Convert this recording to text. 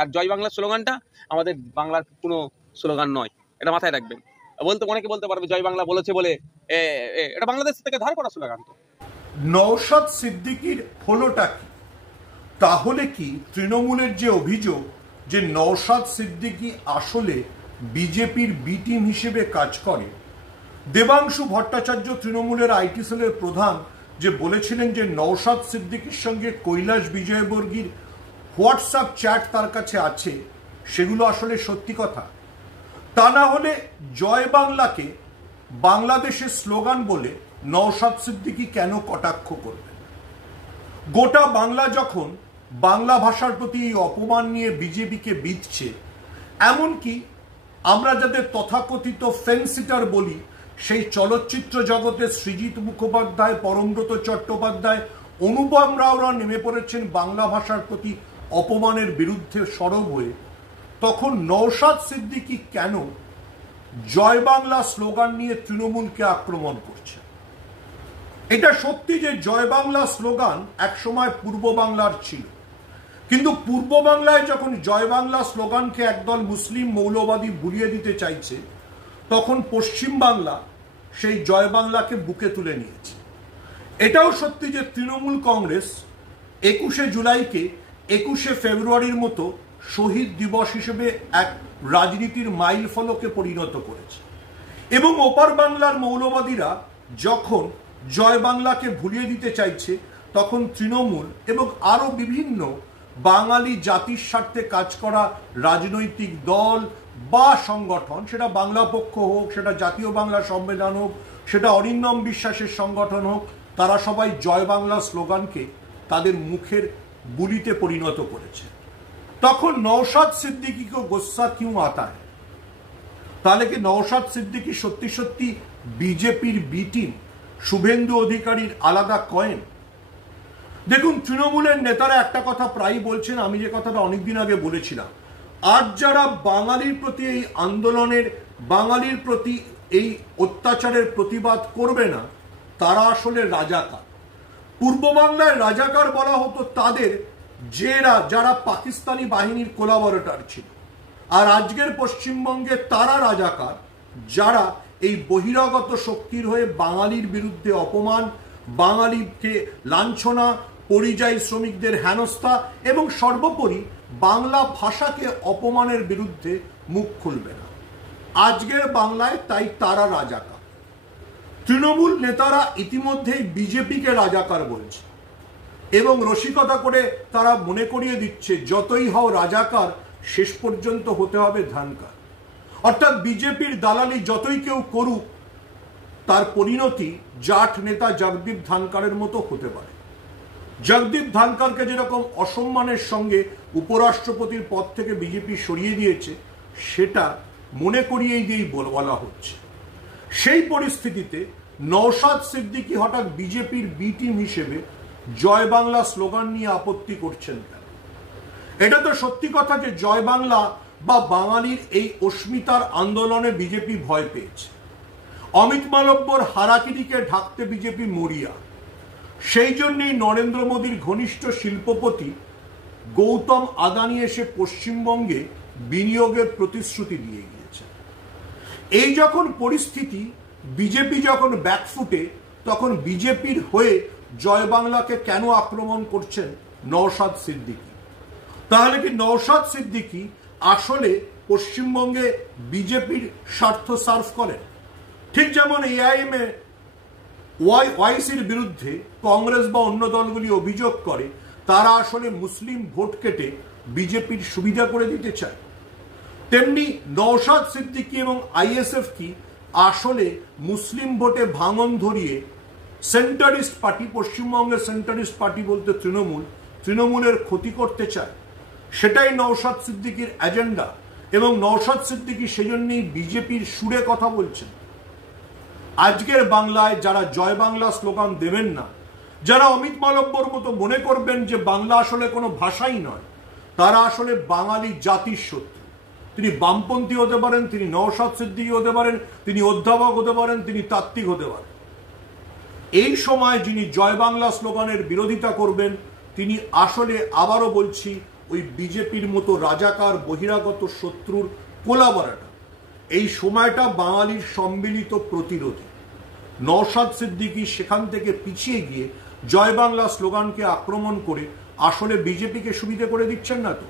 আর জয় বাংলা স্লোগানটা আমাদের বাংলার কোনো স্লোগান নয়, এটা মাথায় রাখবেন। অনেকে বলতে পারবে জয় বাংলা বলেছে বলে এটা বাংলাদেশ থেকে ধার করা স্লোগান। তো নওশাদ সিদ্দিকীর হলোটা কি? তাহলে কি তৃণমূলের যে অভিযোগ যে নওশাদ সিদ্দিকী আসলে বিজেপির বি টিম হিসেবে কাজ করে, দেবাংশু ভট্টাচার্য তৃণমূলের আইটি সেলের প্রধান যে বলেছিলেন যে নওশাদ সিদ্দিকীর সঙ্গে কৈলাস বিজয়বর্গীর হোয়াটসঅ্যাপ চ্যাট তার কাছে আছে, সেগুলো আসলে সত্যি কথা। তা না হলে জয় বাংলাকে বাংলাদেশের স্লোগান বলে নওশাদ সিদ্দিকী কেন কটাক্ষ করবেন? গোটা বাংলা যখন বাংলা ভাষার প্রতি এই অপমান নিয়ে বিজেপিকে বিঁধছে, এমনকি আমরা যাদের তথাকথিত ফেন্সিটার বলি, সেই চলচ্চিত্র জগতে সৃজিত মুখোপাধ্যায়, পরমব্রত চট্টোপাধ্যায়, অনুপম রাওরা নেমে পড়েছেন বাংলা ভাষার প্রতি অপমানের বিরুদ্ধে সরব হয়ে, তখন নওশাদ সিদ্দিকী কেন জয় বাংলা স্লোগান নিয়ে তৃণমূলকে আক্রমণ করছে? এটা সত্যি যে জয় বাংলা স্লোগান একসময় পূর্ব বাংলার ছিল, কিন্তু পূর্ব বাংলায় যখন জয় বাংলা স্লোগানকে একদল মুসলিম মৌলবাদী ভুলিয়ে দিতে চাইছে, তখন পশ্চিম বাংলা সেই জয় বাংলাকে বুকে তুলে নিয়েছে। এটাও সত্যি যে তৃণমূল কংগ্রেস 21শে জুলাইকে 21শে ফেব্রুয়ারির মতো শহীদ দিবস হিসেবে এক রাজনীতির মাইল ফলকে পরিণত করেছে, এবং ওপার বাংলার মৌলবাদীরা যখন জয় বাংলাকে ভুলিয়ে দিতে চাইছে, তখন তৃণমূল এবং আরো বিভিন্ন বাঙালি জাতির স্বার্থে কাজ করা রাজনৈতিক দল বা সংগঠন, সেটা বাংলা পক্ষ হোক, সেটা জাতীয় বাংলা সম্মেলন হোক, সেটা অরিন্দম বিশ্বাসের সংগঠন হোক, তারা সবাই জয় বাংলা স্লোগানকে তাদের মুখের বুলিতে পরিণত করেছে। তখন নওশাদ সিদ্দিকী কো গুস্সা কিউ আতা হ্যায়? তাহলে কি নওশাদ সিদ্দিকী সত্যি সত্যি বিজেপির বি টিম, শুভেন্দু অধিকারীর আলাদা কয়েন? দেখুন, তৃণমূলের নেতারা একটা কথা প্রায় বলছেন, আমি যে কথাটা অনেকদিন আগে বলেছিলাম, আজ যারা বাঙালির প্রতি এই আন্দোলনের, বাঙালির প্রতি এই অত্যাচারের প্রতিবাদ করবে না, তারা আসলে রাজাকার। পূর্ব বাংলায় রাজাকার বলা হতো তাদের যারা পাকিস্তানি বাহিনীর কোলাবরেটর ছিল, আর আজকের পশ্চিমবঙ্গে তারা রাজাকার যারা এই বহিরাগত শক্তির হয়ে বাঙালির বিরুদ্ধে অপমান, বাঙালিকে লাঞ্ছনা, পরিযায়ী শ্রমিকদের হেনস্থা এবং সর্বোপরি বাংলা ভাষাকে অপমানের বিরুদ্ধে মুখ খুলবে না। আজকের বাংলায় তাই তারা রাজাকার। তৃণমূল নেতারা ইতিমধ্যেই বিজেপিকে রাজাকার বলছে এবং রসিকতা করে তারা মনে করিয়ে দিচ্ছে, যতই হও রাজাকার, শেষ পর্যন্ত হতে হবে ধানকার। অর্থাৎ বিজেপির দালালি যতই কেউ করুক, তার পরিণতি জাট নেতা জগদীপ ধানকারের মতো হতে পারে। জগদীপ ধানকারকে যেরকম অসম্মানের সঙ্গে উপরাষ্ট্রপতির পদ থেকে বিজেপি সরিয়ে দিয়েছে, সেটা মনে করিয়েই দিয়েই বলা হচ্ছে। সেই পরিস্থিতিতে নওশাদ সিদ্দিকী হঠাৎ বিজেপির বি টিম হিসেবে জয় বাংলা স্লোগান নিয়ে আপত্তি করছেন কেন? এটা তো সত্যি কথা যে জয় বাংলা বা বাঙালির এই অস্মিতার আন্দোলনে বিজেপি ভয় পেয়েছে। অমিত মালব্যর হারাকিরিকে ঢাকতে বিজেপি মরিয়া। সেই জন্যই নরেন্দ্র মোদীর ঘনিষ্ঠ শিল্পপতি গৌতম আদানি এসে পশ্চিমবঙ্গে বিনিয়োগের প্রতিশ্রুতি দিয়ে গিয়েছে। এই যখন পরিস্থিতি, বিজেপি যখন ব্যাকফুটে, তখন বিজেপির হয়ে জয় বাংলাকে কেন আক্রমণ করছেন নওশাদ সিদ্দিকী? তাহলে কি নওশাদ সিদ্দিকী আসলে পশ্চিমবঙ্গে বিজেপির স্বার্থ সার্ভ করেন? ঠিক যেমন এআইএম এ ওয়াইসির বিরুদ্ধে কংগ্রেস বা অন্য দলগুলি অভিযোগ করে তারা আসলে মুসলিম ভোট কেটে বিজেপির সুবিধা করে দিতে চায়, তেমনি নওশাদ সিদ্দিকী এবং আইএসএফ কি আসলে মুসলিম ভোটে ভাঙন ধরিয়ে সেন্টারিস্ট পার্টি, পশ্চিমবঙ্গের সেন্টারিস্ট পার্টি বলতে তৃণমূলের ক্ষতি করতে চায়? সেটাই নওশাদ সিদ্দিকীর এজেন্ডা, এবং নওশাদ সিদ্দিকী সেজন্যই বিজেপির সুরে কথা বলছেন। আজকের বাংলায় যারা জয় বাংলা স্লোগান দেবেন না, যারা অমিত মালব্যর মতো মনে করবেন যে বাংলা আসলে কোনো ভাষাই নয়, তারা আসলে বাঙালি জাতির শত্রু। তিনি বামপন্থী হতে পারেন, তিনি নওশাদ সিদ্দিকী হতে পারেন, তিনি অধ্যাপক হতে পারেন, তিনি তাত্ত্বিক হতে পারেন। এই সময় যিনি জয় বাংলা স্লোগানের বিরোধিতা করবেন, তিনি আসলে, আবারও বলছি, ওই বিজেপির মতো রাজাকার বহিরাগত শত্রুর কোলাবরাটা, এই সময়টা বাঙালির সম্মিলিত প্রতিরোধে। নওশাদ সিদ্দিকী সেখান থেকে পিছিয়ে গিয়ে জয় বাংলা স্লোগানকে আক্রমণ করে আসলে বিজেপিকে সুবিধে করে দিচ্ছেন না তো?